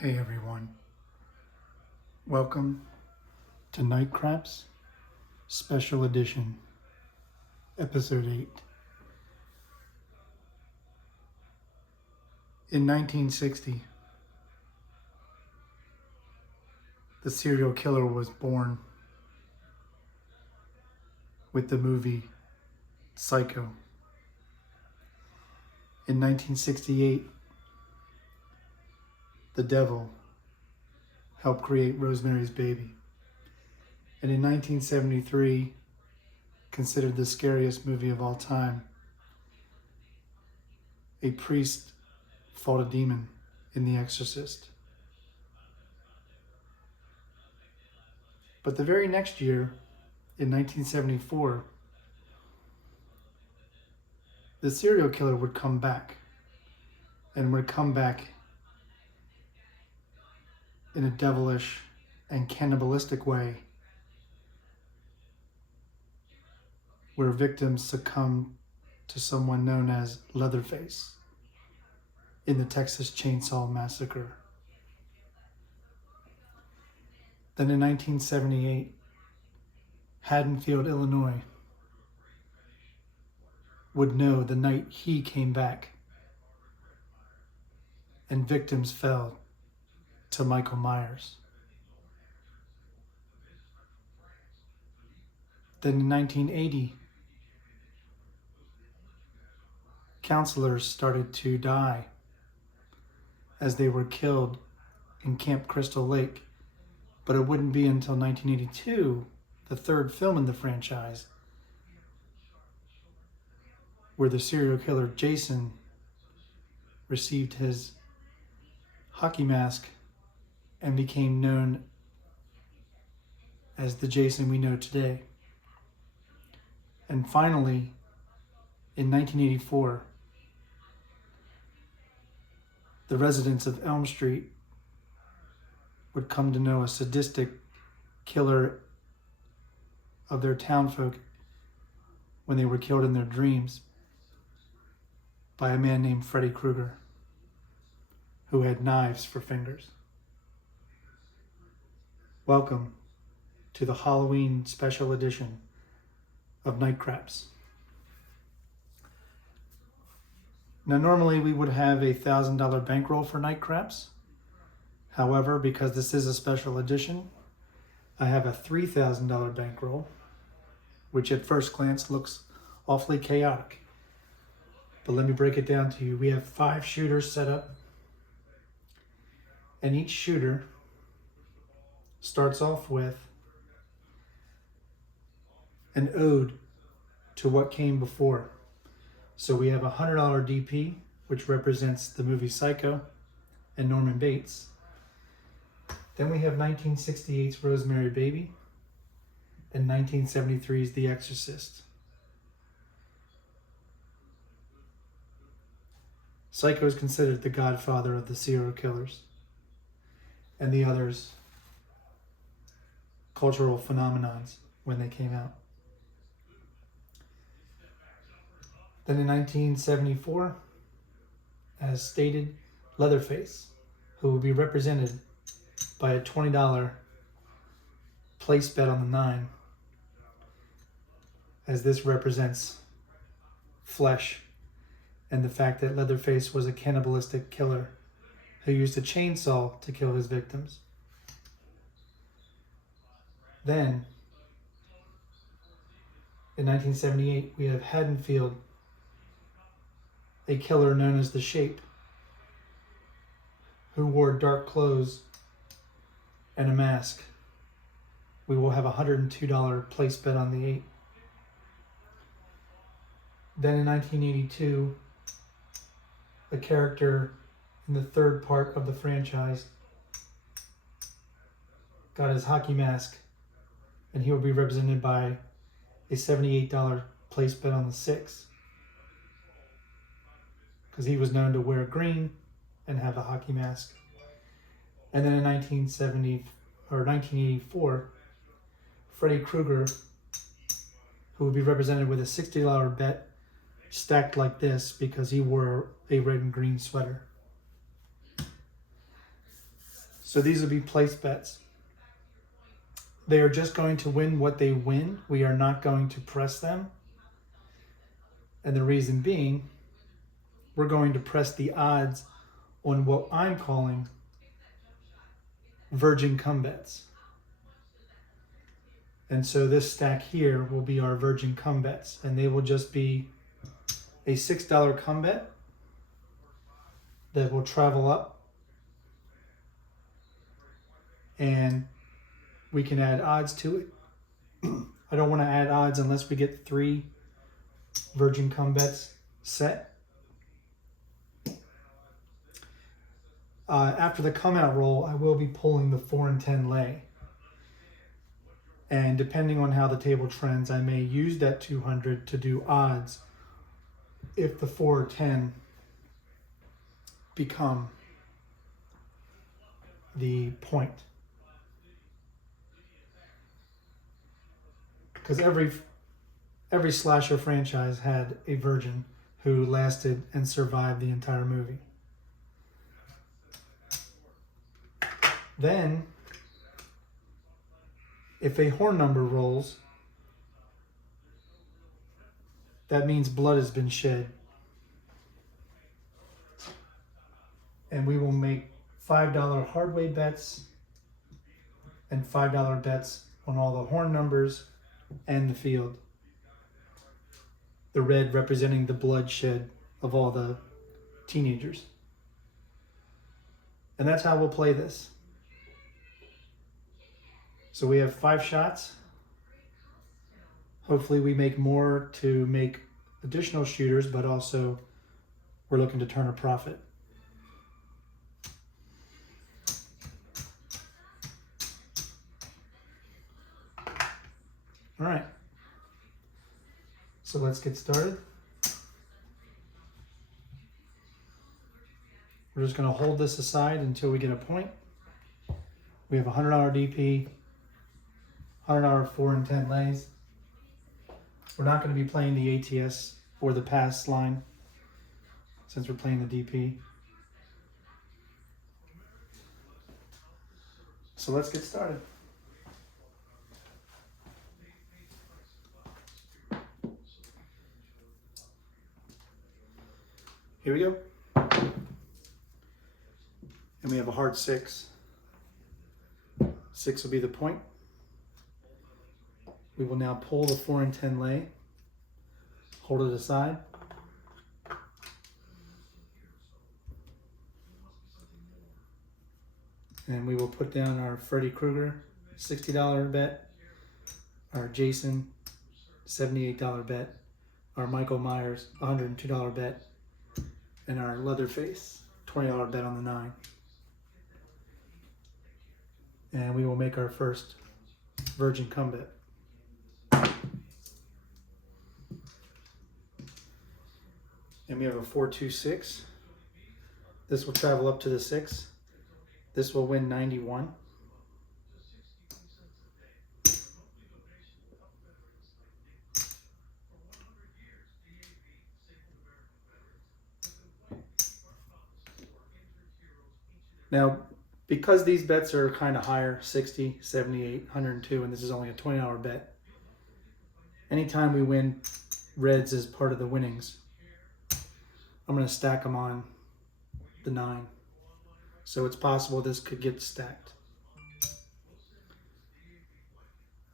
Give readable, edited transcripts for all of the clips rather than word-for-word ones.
Hey everyone, welcome to Night Craps Special Edition, Episode 8. In 1960, the serial killer was born with the movie Psycho. In 1968, the devil helped create Rosemary's Baby. And in 1973, considered the scariest movie of all time, a priest fought a demon in The Exorcist. But the very next year, in 1974, the serial killer would come back, and would come back in a devilish and cannibalistic way, where victims succumb to someone known as Leatherface in the Texas Chainsaw Massacre. Then in 1978, Haddenfield, Illinois, would know the night he came back, and victims fell to Michael Myers. Then in 1980, counselors started to die as they were killed in Camp Crystal Lake. But it wouldn't be until 1982, the third film in the franchise, where the serial killer Jason received his hockey mask and became known as the Jason we know today. And finally, in 1984, the residents of Elm Street would come to know a sadistic killer of their townfolk when they were killed in their dreams by a man named Freddy Krueger, who had knives for fingers. Welcome to the Halloween special edition of Night Craps. Now, normally we would have a $1,000 bankroll for Night Craps. However, because this is a special edition, I have a $3,000 bankroll, which at first glance looks awfully chaotic. But let me break it down to you. We have 5 shooters set up, and each shooter starts off with an ode to what came before. So we have a $100 DP, which represents the movie Psycho and Norman Bates. Then we have 1968's Rosemary Baby and 1973's The Exorcist. Psycho is considered the Godfather of the serial killers, and the others cultural phenomenons when they came out. Then in 1974, as stated, Leatherface, who will be represented by a $20 place bet on the 9, as this represents flesh and the fact that Leatherface was a cannibalistic killer who used a chainsaw to kill his victims. Then, in 1978, we have Haddenfield, a killer known as the Shape, who wore dark clothes and a mask. We will have a $102 place bet on the 8. Then in 1982, a character in the third part of the franchise got his hockey mask, and he will be represented by a $78 place bet on the 6, because he was known to wear green and have a hockey mask. And then in 1984, Freddy Krueger, who will be represented with a $60 bet stacked like this because he wore a red and green sweater. So these will be place bets. They are just going to win what they win. We are not going to press them. And the reason being, we're going to press the odds on what I'm calling virgin come bets. And so this stack here will be our virgin come bets, and they will just be a $6 come bet that will travel up, and we can add odds to it. I don't want to add odds unless we get 3 virgin come bets set. After the come out roll, I will be pulling the 4 and 10 lay. And depending on how the table trends, I may use that 200 to do odds if the 4 or 10 become the point. Because every slasher franchise had a virgin who lasted and survived the entire movie. Then, if a horn number rolls, that means blood has been shed. And we will make $5 hardway bets and $5 bets on all the horn numbers and the field. The red representing the bloodshed of all the teenagers. And that's how we'll play this. So we have 5 shots. Hopefully we make more to make additional shooters, but also we're looking to turn a profit. All right. So let's get started. We're just going to hold this aside until we get a point. We have a $100 DP, $100 4 and 10 lays. We're not going to be playing the ATS or the pass line since we're playing the DP. So let's get started. Here we go. And we have a hard 6. 6 will be the point. We will now pull the 4 and 10 lay, hold it aside. And we will put down our Freddy Krueger $60 bet, our Jason $78 bet, our Michael Myers $102 bet, and our Leatherface $20 bet on the 9. And we will make our first virgin come bet. And we have a 4-2-6. This will travel up to the 6. This will win 91. Now, because these bets are kind of higher, 60, 78, 102, and this is only a $20 bet, anytime we win reds as part of the winnings, I'm going to stack them on the 9. So it's possible this could get stacked.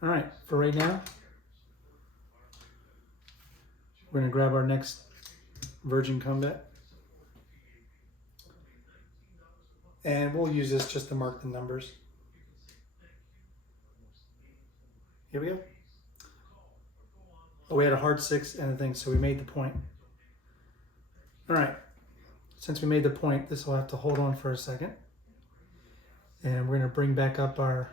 All right, for right now, we're going to grab our next virgin come bet. And we'll use this just to mark the numbers. Here we go. Oh, we had a hard 6 and a thing, so we made the point. All right. Since we made the point, this will have to hold on for a second. And we're going to bring back up our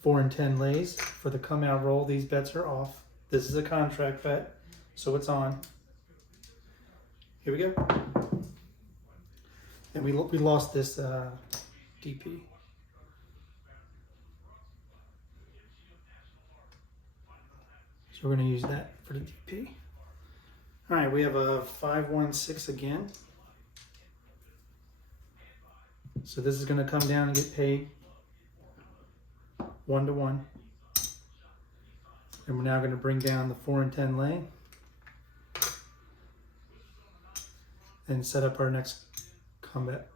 4 and 10 lays for the come out roll. These bets are off. This is a contract bet, so it's on. Here we go. And we lost this DP. So we're going to use that for the DP. All right, we have a 5-1-6 again. So this is going to come down and get paid 1 to 1. And we're now going to bring down the 4 and 10 lay and set up our next combat.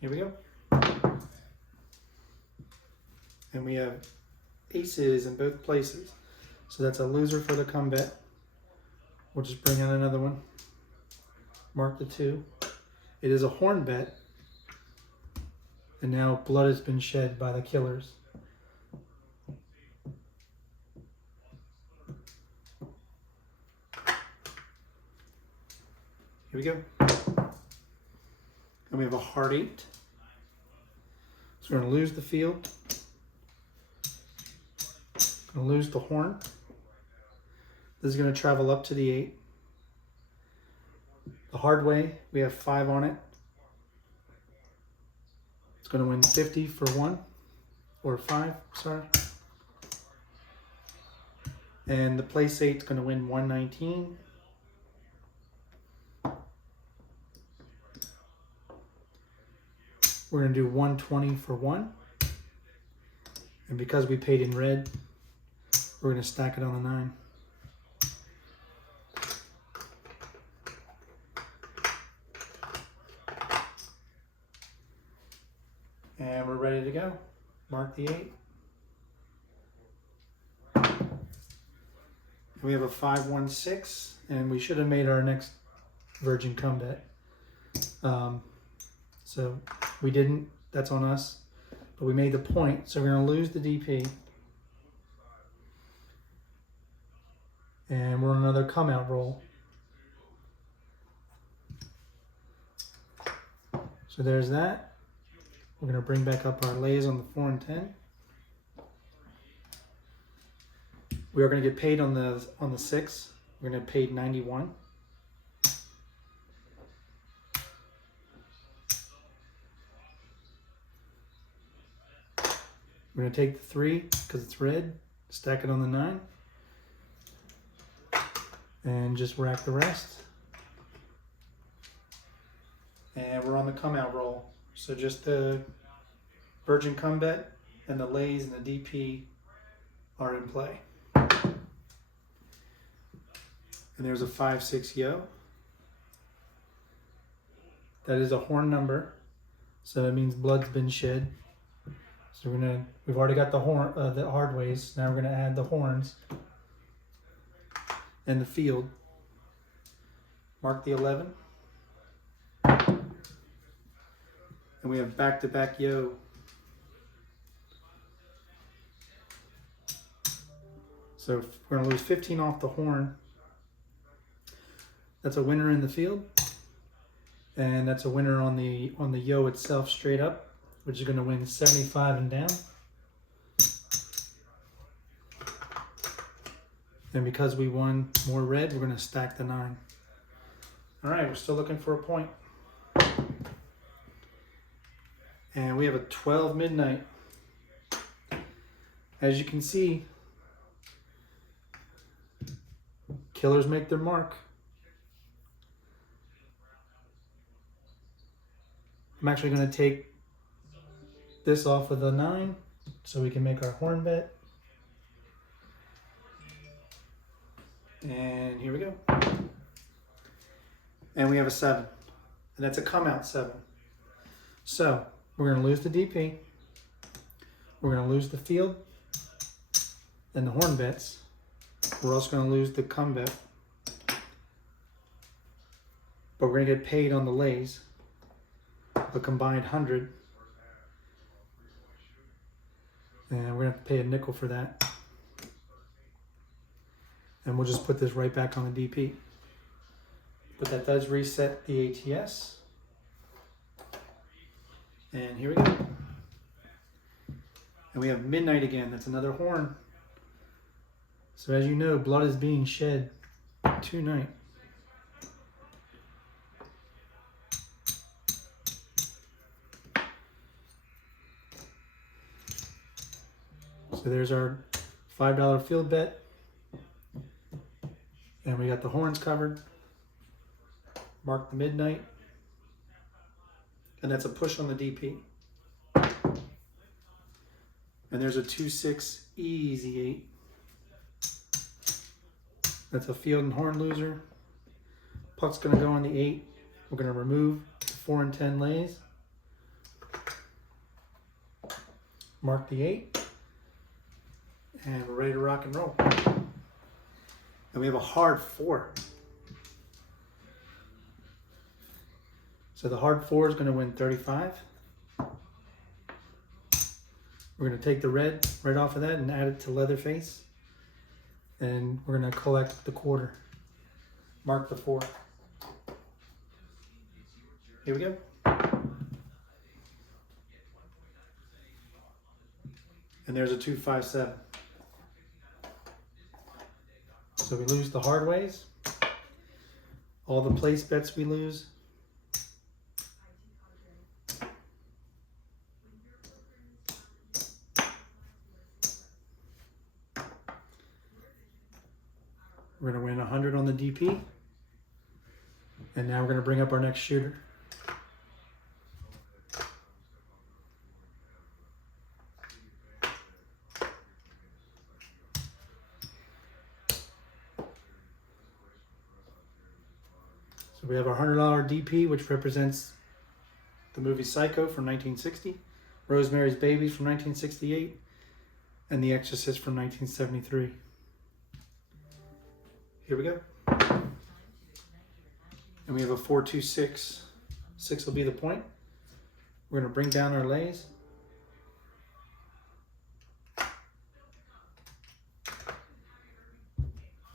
Here we go. And we have aces in both places. So that's a loser for the combat. We'll just bring out another one. Mark the 2. It is a horn bet. And now blood has been shed by the killers. Here we go. And we have a heart 8. So we're going to lose the field. Going to lose the horn. This is going to travel up to the 8. The hard way, we have 5 on it. It's going to win 50 for 1, or 5, sorry. And the place 8 is going to win 119. We're going to do 120 for 1. And because we paid in red, we're going to stack it on the 9. And we're ready to go. Mark the 8. We have a 5-1-6, and we should have made our next virgin combat. So we didn't, that's on us. But we made the point, so we're going to lose the DP. And we're on another come out roll. So there's that. We're going to bring back up our lays on the 4 and 10. We are going to get paid on the 6. We're going to get paid 91. We're going to take the 3 because it's red, stack it on the 9, and just rack the rest. And we're on the come out roll. So just the virgin combat and the lays and the DP are in play. And there's a 5-6 yo. That is a horn number, so that means blood's been shed. So we've already got the horn, the hard ways. Now we're gonna add the horns and the field. Mark the 11. And we have back-to-back yo. So we're going to lose 15 off the horn. That's a winner in the field. And that's a winner on the yo itself straight up, which is going to win 75 and down. And because we won more red, we're going to stack the 9. All right, we're still looking for a point. And we have a 12 midnight. As you can see, killers make their mark. I'm actually going to take this off of the 9 so we can make our horn bet. And here we go. And we have a 7. And that's a come out 7. So we're going to lose the DP. We're going to lose the field and the horn bets. We're also going to lose the come bet. But we're going to get paid on the lays, a combined 100. And we're going to have to pay a nickel for that. And we'll just put this right back on the DP. But that does reset the ATS. And here we go. And we have midnight again. That's another horn. So as you know, blood is being shed tonight. So there's our $5 field bet. And we got the horns covered. Mark the midnight. And that's a push on the DP. And there's a 2-6 easy 8. That's a field and horn loser. Puck's going to go on the 8. We're going to remove the 4 and 10 lays. Mark the 8. And we're ready to rock and roll. And we have a hard 4. So the hard 4 is going to win 35. We're going to take the red right off of that and add it to Leatherface. And we're going to collect the quarter. Mark the 4. Here we go. And there's a 2-5-7. So we lose the hard ways. All the place bets we lose. We're going to win 100 on the DP. And now we're going to bring up our next shooter. So we have our $100 DP, which represents the movie Psycho from 1960, Rosemary's Baby from 1968, and The Exorcist from 1973. Here we go. And we have a 4-2-6. 6 will be the point. We're going to bring down our lays.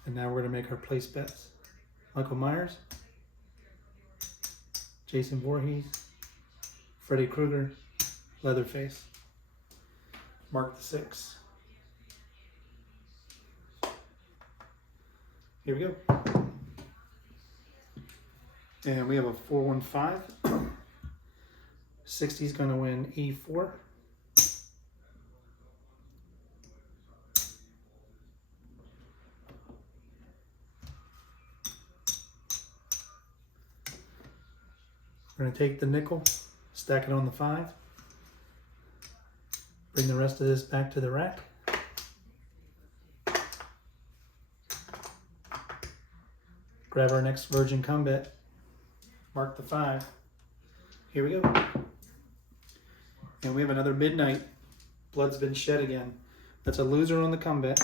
And now we're going to make our place bets. Michael Myers, Jason Voorhees, Freddy Krueger, Leatherface. Mark the 6. Here we go. And we have a 4-1-5. 60 is going to win 84. We're going to take the nickel, stack it on the 5. Bring the rest of this back to the rack. Grab our next virgin come bet. Mark the 5. Here we go. And we have another midnight. Blood's been shed again. That's a loser on the come bet.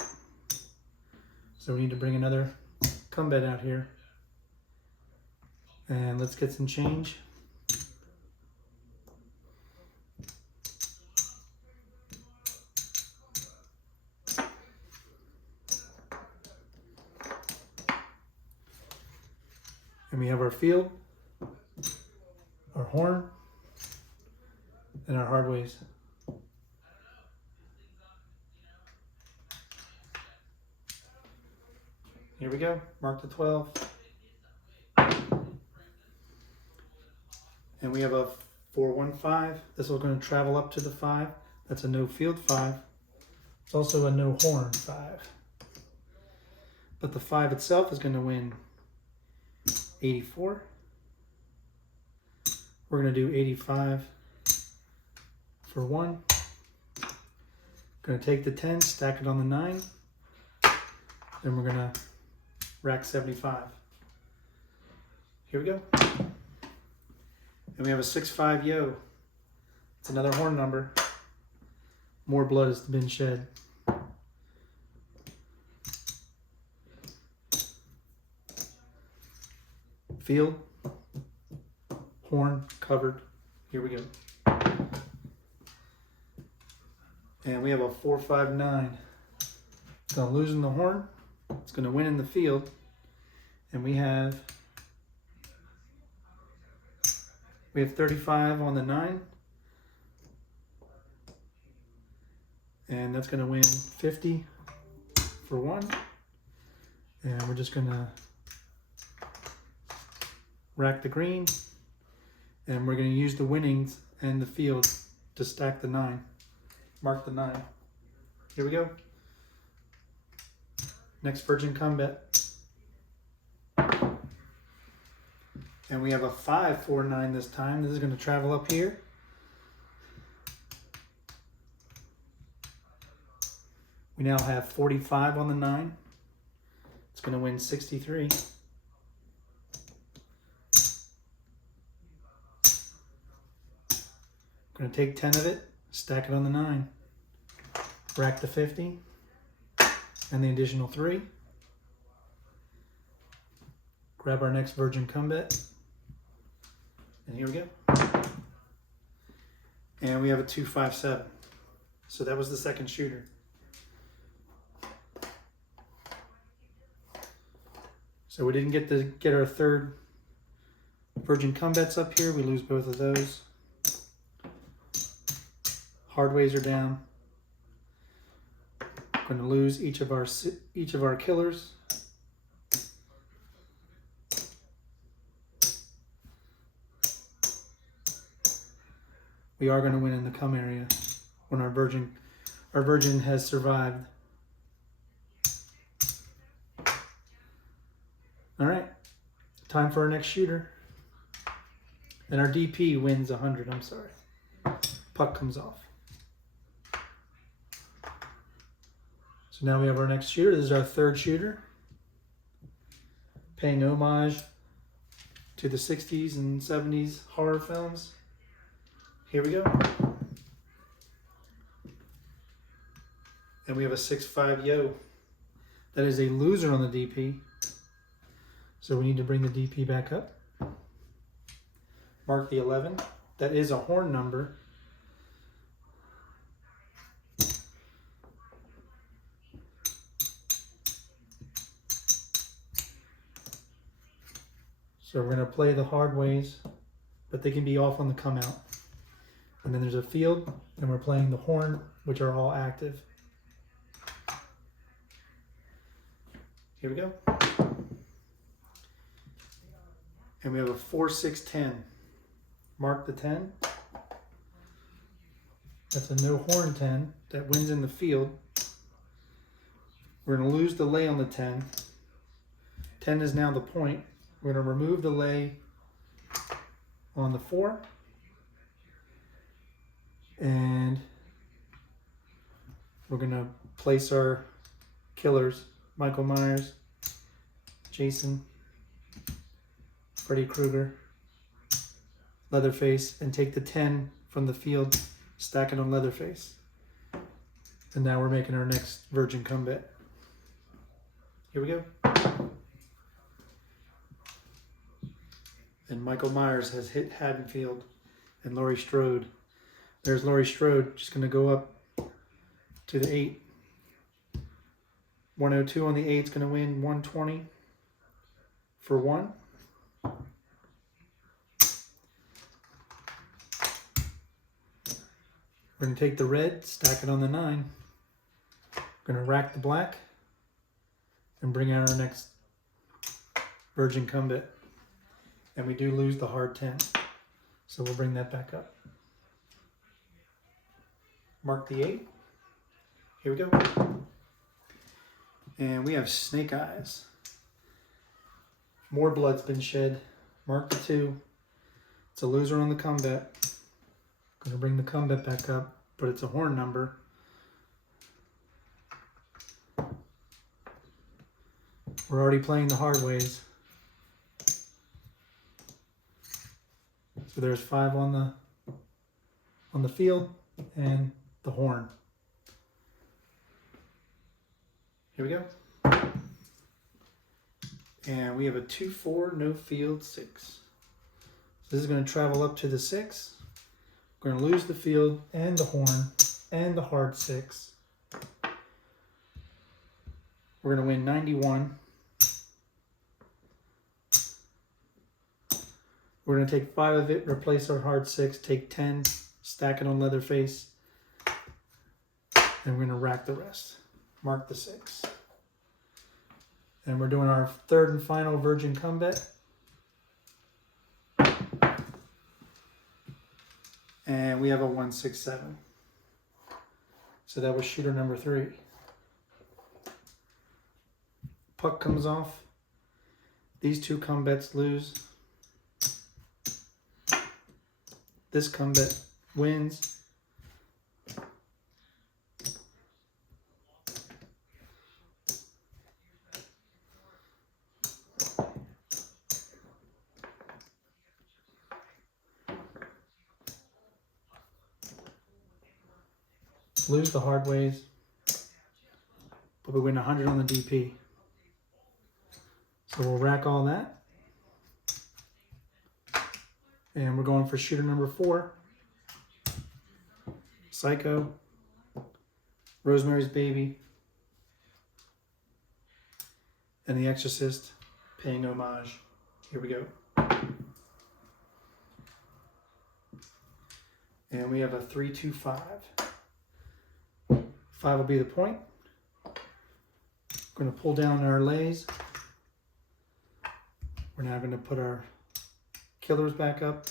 So we need to bring another come bet out here. And let's get some change. And we have our field, our horn, and our hardways. Here we go, mark the 12. And we have a 4-1-5. This is going to travel up to the 5. That's a no field 5. It's also a no horn 5. But the 5 itself is going to win 84. We're going to do 85 for 1. Going to take the 10, stack it on the 9. Then we're going to rack 75. Here we go. And we have a 6-5 yo. It's another horn number. More blood has been shed. Field, horn, covered. Here we go. And we have a 4-5-9. It's going to lose in the horn. It's going to win in the field. And we have 35 on the 9. And that's going to win 50 for 1. And we're just going to rack the green, and we're going to use the winnings and the field to stack the 9. Mark the 9. Here we go. Next virgin come bet. And we have a 549 this time. This is going to travel up here. We now have 45 on the 9. It's going to win 63. Going to take 10 of it, stack it on the 9, rack the 50, and the additional 3. Grab our next virgin comeback, and here we go. And we have a 257. So that was the second shooter. So we didn't get to get our third virgin comebacks up here. We lose both of those. Hardways are down. Going to lose each of our killers. We are going to win in the come area when our virgin has survived. All right, time for our next shooter. And our DP wins 100. I'm sorry. Puck comes off. So now we have our next shooter. This is our third shooter. Paying homage to the 60s and 70s horror films. Here we go. And we have a 6.5 yo. That is a loser on the DP. So we need to bring the DP back up. Mark the 11. That is a horn number. So we're going to play the hard ways, but they can be off on the come out. And then there's a field, and we're playing the horn, which are all active. Here we go. And we have a 4, 6, 10. Mark the 10. That's a no horn 10 that wins in the field. We're going to lose the lay on the 10. 10 is now the point. We're going to remove the lay on the 4. And we're going to place our killers, Michael Myers, Jason, Freddy Krueger, Leatherface, and take the 10 from the field, stack it on Leatherface. And now we're making our next virgin comeback. Here we go. And Michael Myers has hit Haddenfield and Laurie Strode. There's Laurie Strode, just going to go up to the 8. 102 on the 8 is going to win 120 for 1. We're going to take the red, stack it on the 9. We're going to rack the black and bring out our next virgin comeback. And we do lose the hard 10. So we'll bring that back up. Mark the 8. Here we go. And we have snake eyes. More blood's been shed. Mark the 2. It's a loser on the comeback. Going to bring the comeback back up, but it's a horn number. We're already playing the hard ways. So there's 5 on the field and the horn. Here we go. And we have a 2-4, no field, 6. So this is going to travel up to the 6. We're going to lose the field and the horn and the hard 6. We're going to win 91. We're going to take 5 of it, replace our hard 6, take 10, stack it on Leatherface, and we're going to rack the rest. Mark the 6. And we're doing our third and final virgin comeback. And we have a 167. So that was shooter number 3. Puck comes off. These 2 comebacks lose. this combat wins. Lose the hard ways, but we win 100 on the DP. So we'll rack all that. And we're going for shooter number 4. Psycho, Rosemary's Baby, and The Exorcist, paying homage. Here we go. And we have a 3-2-5. 5 will be the point. Going to pull down our lays. We're now going to put our killers back up.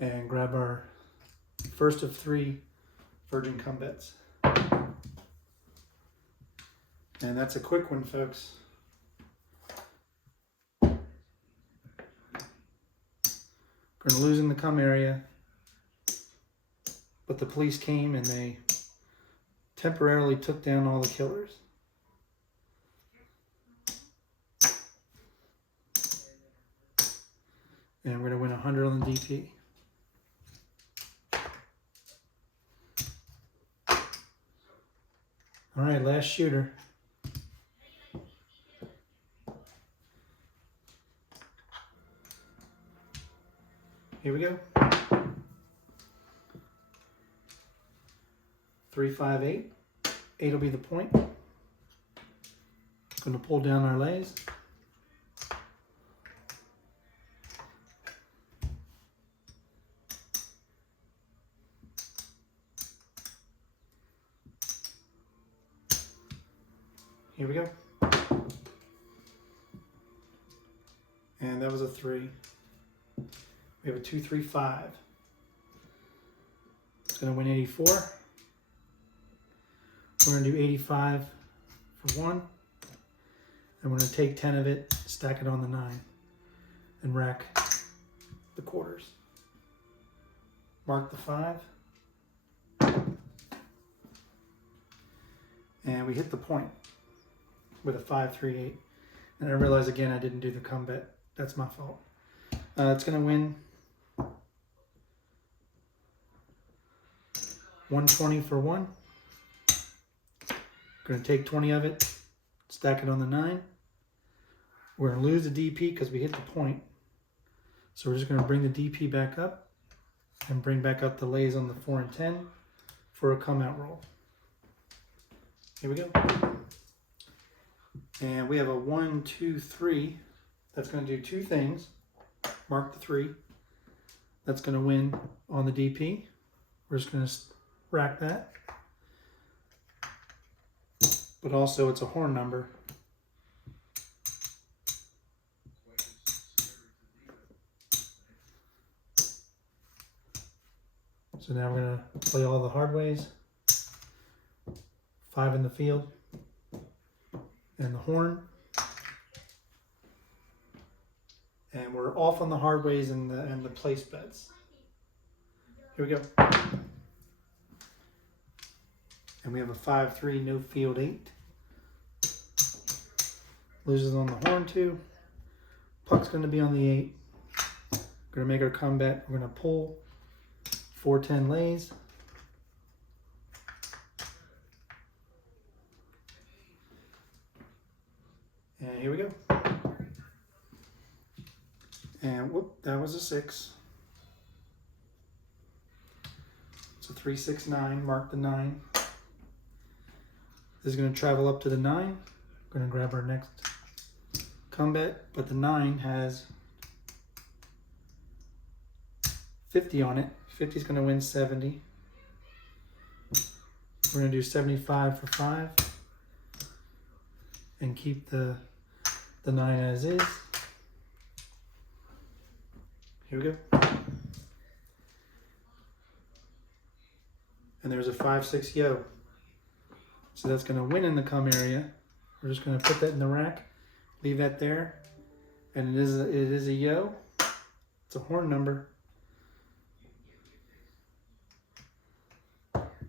And grab our first of 3 virgin combats. And that's a quick one, folks. Going to lose in the cum area, but the police came and they temporarily took down all the killers. And we're going to win 100 on the DP. All right, last shooter. Here we go. 3-5-8. 8 will be the point. Going to pull down our lays. Here we go. And that was a 3. We have a 2-3-5. It's going to win 84. We're going to do 85 for 1. And we're going to take 10 of it, stack it on the 9, and rack the quarters. Mark the 5. And we hit the point with a 5-3-8. And I realize again I didn't do the combat. That's my fault. It's going to win 120 for 1. Going to take 20 of it, stack it on the 9. We're going to lose the DP because we hit the point. So we're just going to bring the DP back up and bring back up the lays on the 4 and 10 for a come out roll. Here we go. And we have a 1, 2, 3. That's going to do 2 things. Mark the 3. That's going to win on the DP. We're just going to rack that. But also it's a horn number. So now we're going to play all the hard ways. 5 in the field. And the horn. And we're off on the hard ways and the place bets. Here we go. And we have a 5-3, no field 8. Loses on the horn 2. Puck's going to be on the 8. Going to make our comeback. We're going to pull 4-10 lays. And here we go. And whoop, that was a 6. It's a 3-6-9. Mark the 9. This is going to travel up to the 9. We're going to grab our next combat, but the 9 has 50 on it. 50 is going to win 70. We're going to do 75 for 5 and keep the 9 as is. Here we go. And there's a 5-6 yo. So that's going to win in the cum area. We're just going to put that in the rack, leave that there, and it is a yo. It's a horn number.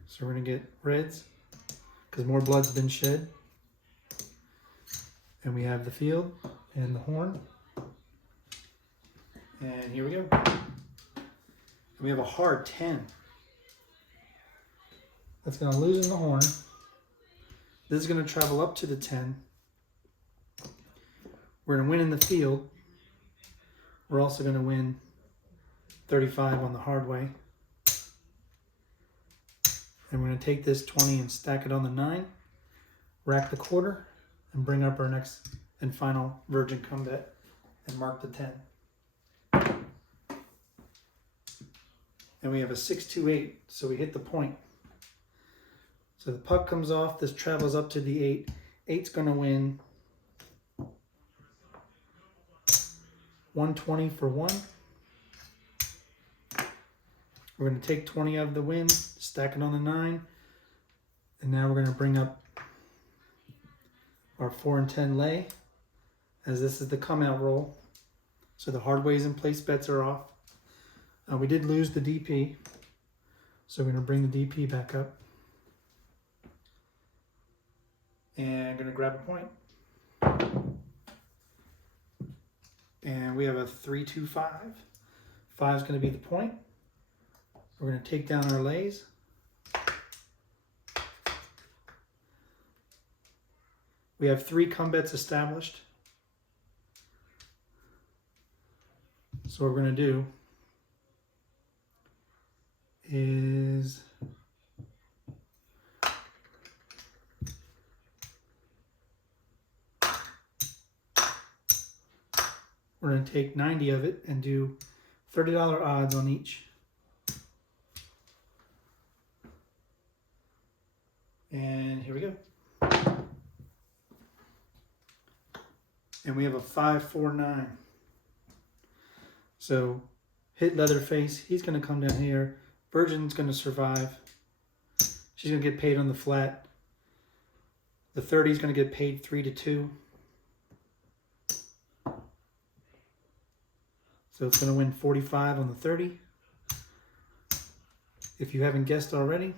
So we're going to get reds because more blood's been shed. And we have the field and the horn. And here we go. And we have a hard 10. That's going to loosen the horn. This is going to travel up to the 10. We're going to win in the field. We're also going to win 35 on the hard way. And we're going to take this 20 and stack it on the 9, rack the quarter, and bring up our next and final virgin combat and mark the 10. And we have a 6-2-8, so we hit the point. So the puck comes off, this travels up to the 8. 8's going to win 120 for 1. We're going to take 20 out of the win, stack it on the 9, and now we're going to bring up our 4 and 10 lay, as this is the come out roll. So the hard ways and place bets are off. We did lose the DP, so we're going to bring the DP back up. And I'm going to grab a point. And we have a 3-2-5. 5 is going to be the point. We're going to take down our lays. We have 3 combats established. So what we're going to do is we're going to take 90 of it and do $30 odds on each. And here we go. And we have a 5-4-9. So hit Leatherface. He's going to come down here. Virgin's going to survive. She's going to get paid on the flat. The 30 is going to get paid 3-2. So it's going to win 45 on the 30. If you haven't guessed already,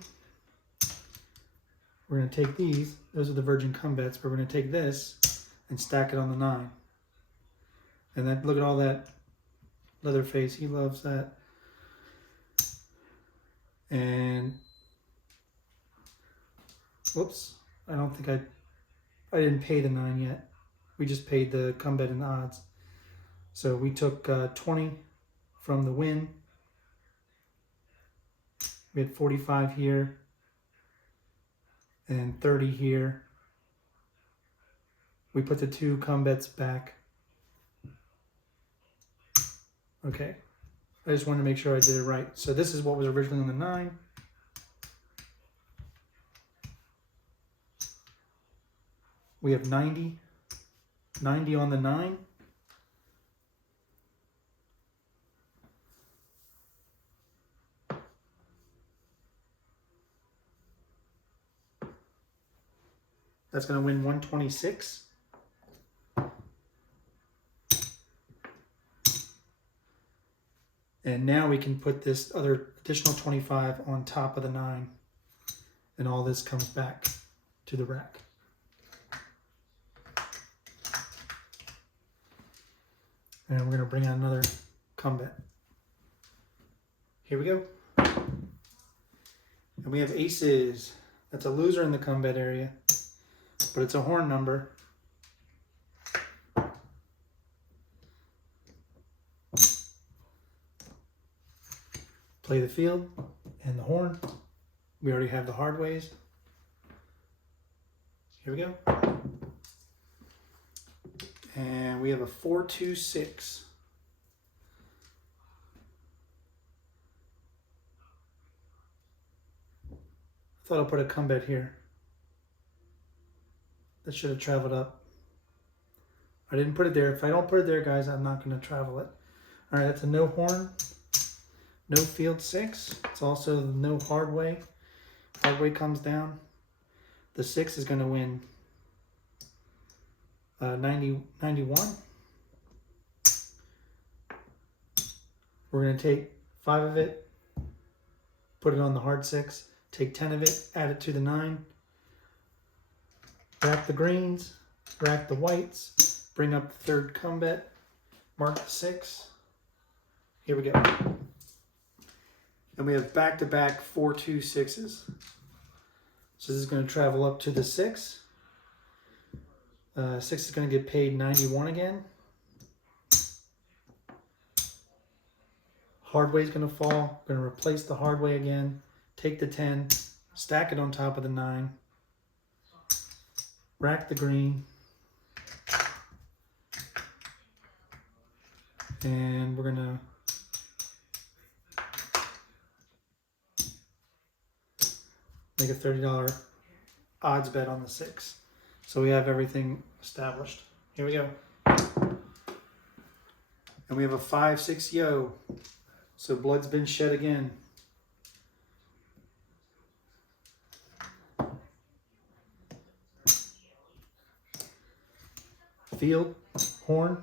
we're going to take these. Those are the virgin combats. We're going to take this and stack it on the 9. And then look at all that Leatherface. He loves that. And whoops, I don't think I didn't pay the 9 yet. We just paid the combat and the odds. So we took 20 from the win. We had 45 here and 30 here. We put the 2 combats back. Okay. I just wanted to make sure I did it right. So this is what was originally on the 9. We have 90. 90 on the 9. That's going to win 126. And now we can put this other additional 25 on top of the 9. And all this comes back to the rack. And we're going to bring out another combat. Here we go. And we have aces. That's a loser in the combat area, but it's a horn number. Play the field and the horn. We already have the hard ways. Here we go. And we have a 4-2-6. I thought I'll put a combat here. That should have traveled up. I didn't put it there. If I don't put it there, guys, I'm not going to travel it. All right, that's a no horn. No field 6. It's also no hard way. Hard way comes down. The 6 is going to win 91. We're going to take 5 of it, put it on the hard 6, take 10 of it, add it to the 9, rack the greens, rack the whites, bring up the third combat, mark the 6. Here we go. And we have back-to-back 4, 2, 6s. So this is going to travel up to the 6. 6 is going to get paid 91 again. Hard way is going to fall. Going to replace the hard way again. Take the 10, stack it on top of the 9. Rack the green. And we're going to make a $30 odds bet on the 6. So we have everything established. Here we go. And we have a 5, 6 yo. So blood's been shed again. Field, horn.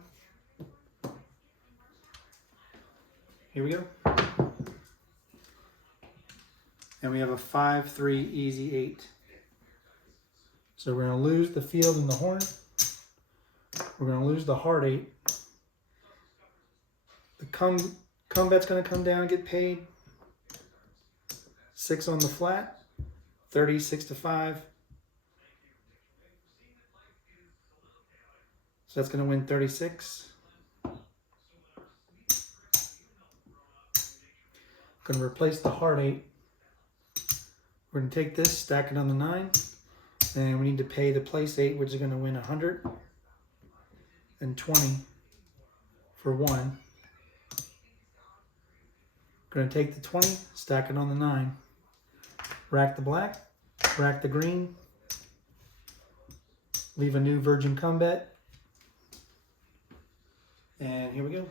Here we go. And we have a 5, 3, easy 8. So we're going to lose the field and the horn. We're going to lose the hard 8. The combat's going to come down and get paid. 6 on the flat. 30, 6 to 5. So that's going to win 36. Going to replace the hard 8. We're going to take this, stack it on the 9. And we need to pay the place 8, which is going to win 120 for 1. Going to take the 20, stack it on the 9. Rack the black, rack the green. Leave a new virgin combat. And here we go.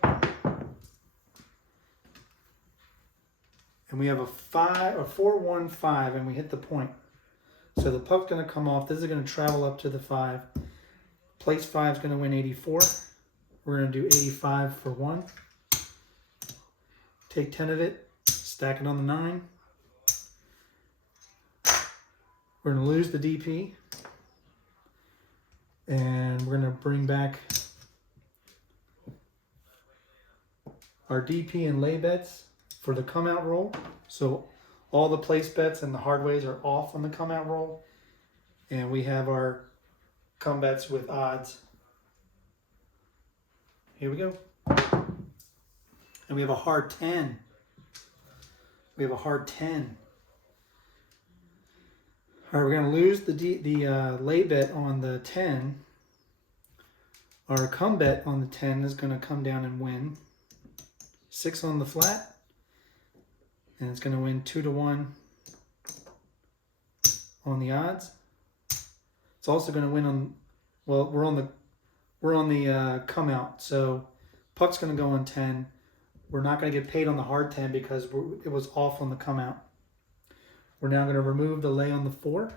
And we have a 4, 1, 5, and we hit the point. So the puck's going to come off. This is going to travel up to the 5. Place 5 is going to win 84. We're going to do 85 for 1. Take 10 of it, stack it on the 9. We're going to lose the DP. And we're going to bring back our DP and lay bets for the come out roll. So all the place bets and the hard ways are off on the come out roll. And we have our come bets with odds. Here we go. And we have a hard 10. We have a hard 10. All right, we're going to lose the lay bet on the 10. Our come bet on the 10 is going to come down and win. 6 on the flat. And it's going to win 2 to 1 on the odds. It's also going to win on, well, we're on the come out. So puck's going to go on 10. We're not going to get paid on the hard 10 because it was off on the come out. We're now going to remove the lay on the 4.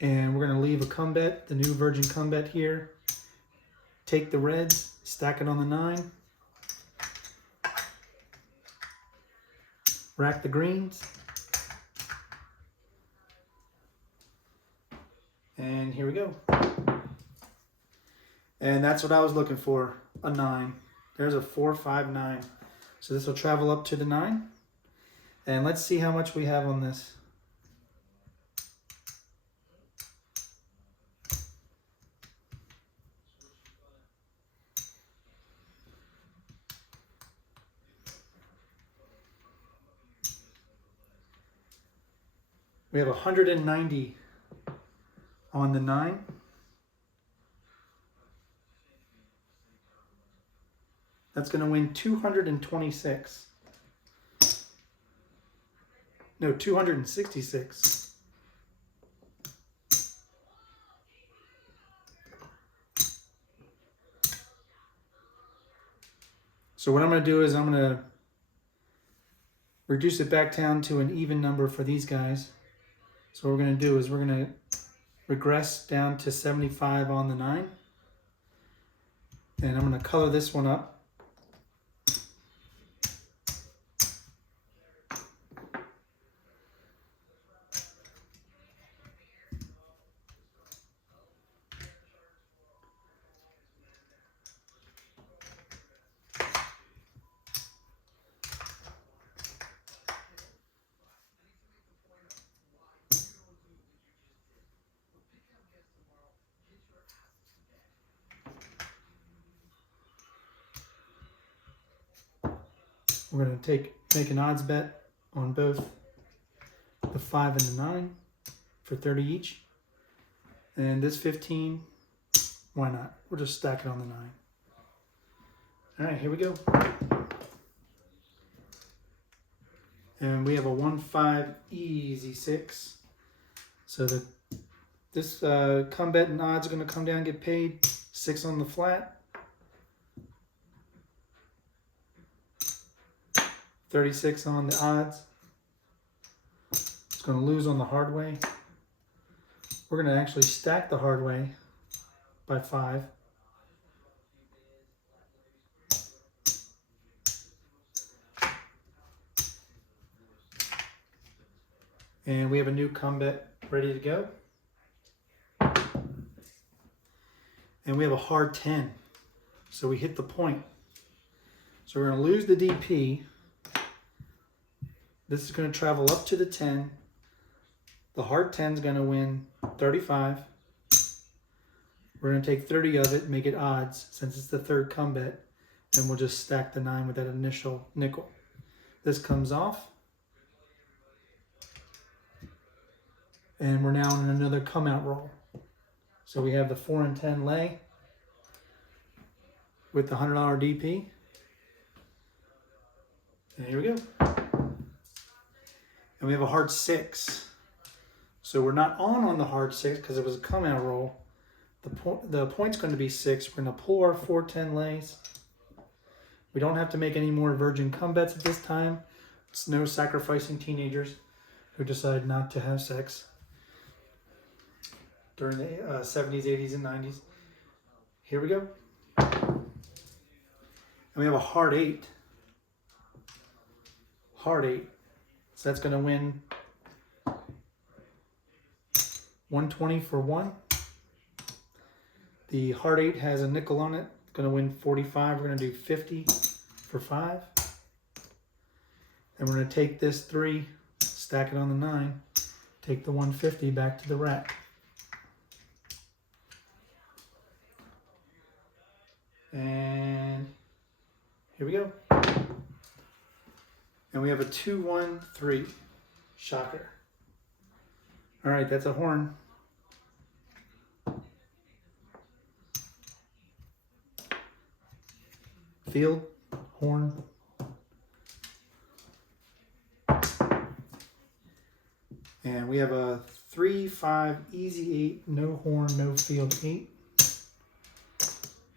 And we're going to leave a come bet, the new virgin come bet here. Take the reds, stack it on the 9. Rack the greens. And here we go. And that's what I was looking for, a 9. There's a 4, 5, 9. So this will travel up to the 9. And let's see how much we have on this. We have 190 on the 9. That's going to win 226. No, 266. So what I'm going to do is I'm going to reduce it back down to an even number for these guys. So what we're going to do is we're going to regress down to 75 on the 9. And I'm going to color this one up. We're going to make an odds bet on both the 5 and the 9 for 30 each. And this 15, why not? We'll just stack it on the 9. All right, here we go. And we have a 1-5 easy 6. So this come bet and odds are going to come down and get paid. 6 on the flat. 36 on the odds. It's going to lose on the hard way. We're going to actually stack the hard way by 5. And we have a new come bet ready to go. And we have a hard 10. So we hit the point. So we're going to lose the DP. This is going to travel up to the 10. The hard 10 is going to win 35. We're going to take 30 of it, make it odds, since it's the third come bet, and we'll just stack the 9 with that initial nickel. This comes off. And we're now in another come out roll. So we have the 4 and 10 lay with the $100 DP. And here we go. And we have a hard 6. So we're not on the hard 6 because it was a come out roll. The point's going to be 6. We're going to pull our 4-10 lays. We don't have to make any more virgin come bets at this time. It's no sacrificing teenagers who decide not to have sex during the 70s, 80s, and 90s. Here we go. And we have a hard 8. Hard 8. So that's going to win 120 for 1. The hard 8 has a nickel on it. It's going to win 45. We're going to do 50 for 5. And we're going to take this 3, stack it on the 9, take the 150 back to the rack. And here we go. And we have a 2-1-3. Shocker. All right, that's a horn. Field, horn. And we have a 3-5 easy 8, no horn, no field 8.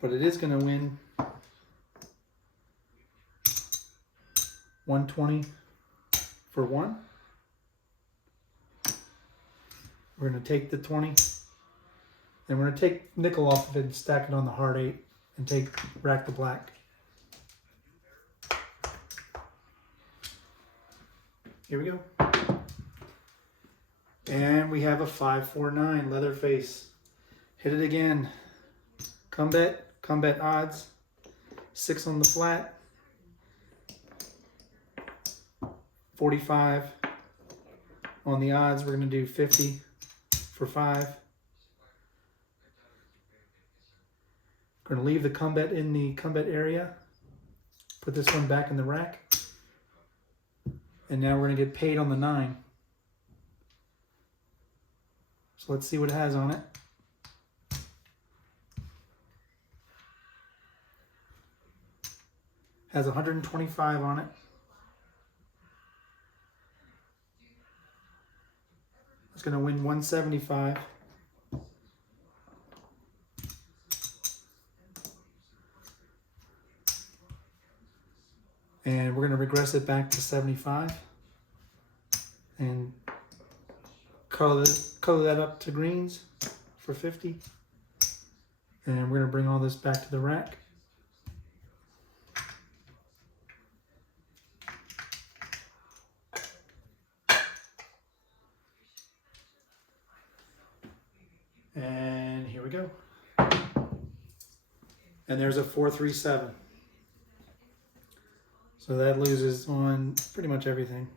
But it is going to win 120 for 1. We're going to take the 20. And we're going to take nickel off of it and stack it on the hard 8 and rack the black. Here we go. And we have a 5-4-9 Leatherface. Hit it again. Come bet odds. 6 on the flat. 45 on the odds. We're going to do 50 for 5. We're going to leave the come bet in the come bet area. Put this one back in the rack. And now we're going to get paid on the 9. So let's see what it has on it. Has 125 on it. It's going to win 175. And we're going to regress it back to 75 and color that up to greens for 50. And we're gonna bring all this back to the rack. And here we go. And there's a 437. So that loses on pretty much everything.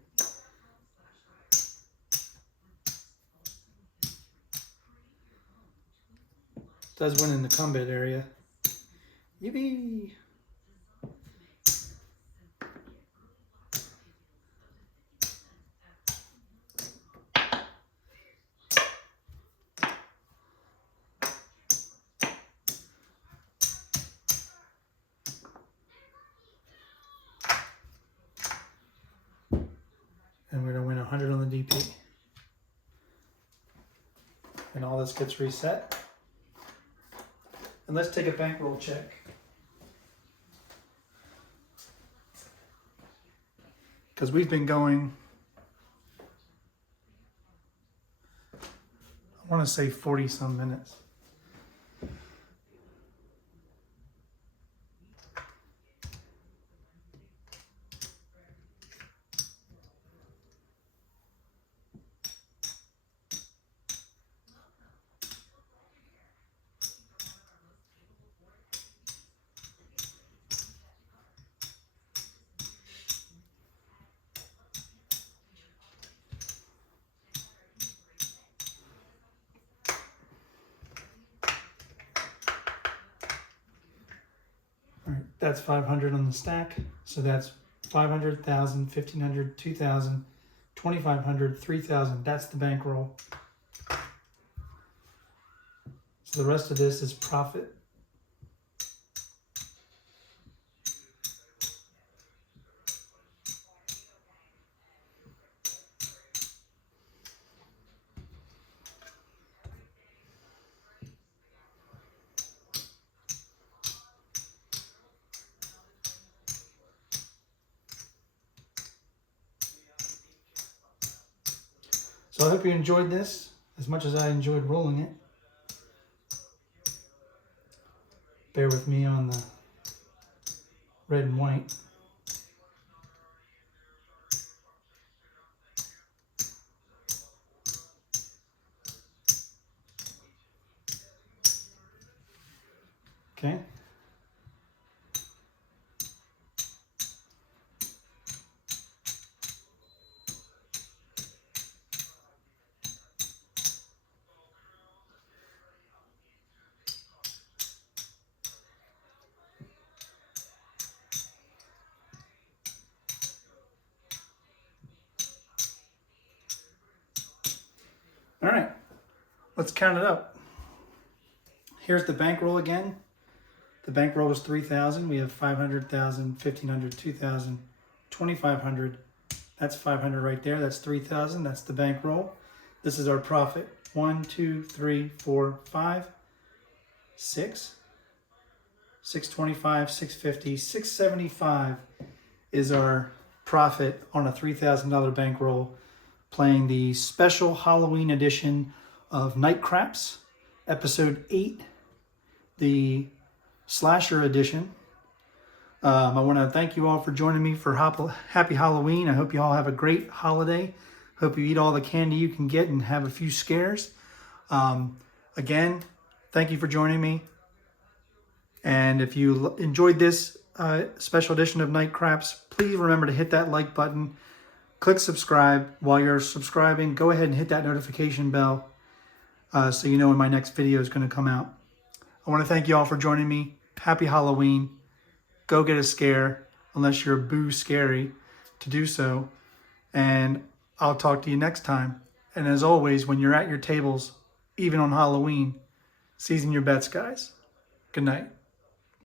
Does win in the combat area. Yippee! And we're going to win 100 on the DP. And all this gets reset. And let's take a bankroll check. Because we've been going, I want to say 40 some minutes. All right, that's 500 on the stack. So that's 500, 1,000, 1,500, 2,000, 2,500, 3,000. That's the bankroll. So the rest of this is profit. So I hope you enjoyed this as much as I enjoyed rolling it. Bear with me on the red and white. Okay. All right, let's count it up. Here's the bankroll again. The bankroll was 3,000. We have 500, 1,000, 1,500, 2,000, 2,500. That's 500 right there. That's 3,000. That's the bankroll. This is our profit. 1, 2, 3, 4, 5, 6, 625, 650, 675 is our profit on a $3,000 bankroll, playing the special Halloween edition of Night Craps, episode 8, the slasher edition. I want to thank you all for joining me for Happy Halloween. I hope you all have a great holiday. Hope you eat all the candy you can get and have a few scares. Again, thank you for joining me. And if you enjoyed this special edition of Night Craps, please remember to hit that like button. Click subscribe. While you're subscribing, go ahead and hit that notification bell so you know when my next video is going to come out. I want to thank you all for joining me. Happy Halloween. Go get a scare, unless you're boo scary to do so. And I'll talk to you next time. And as always, when you're at your tables, even on Halloween, season your bets, guys. Good night.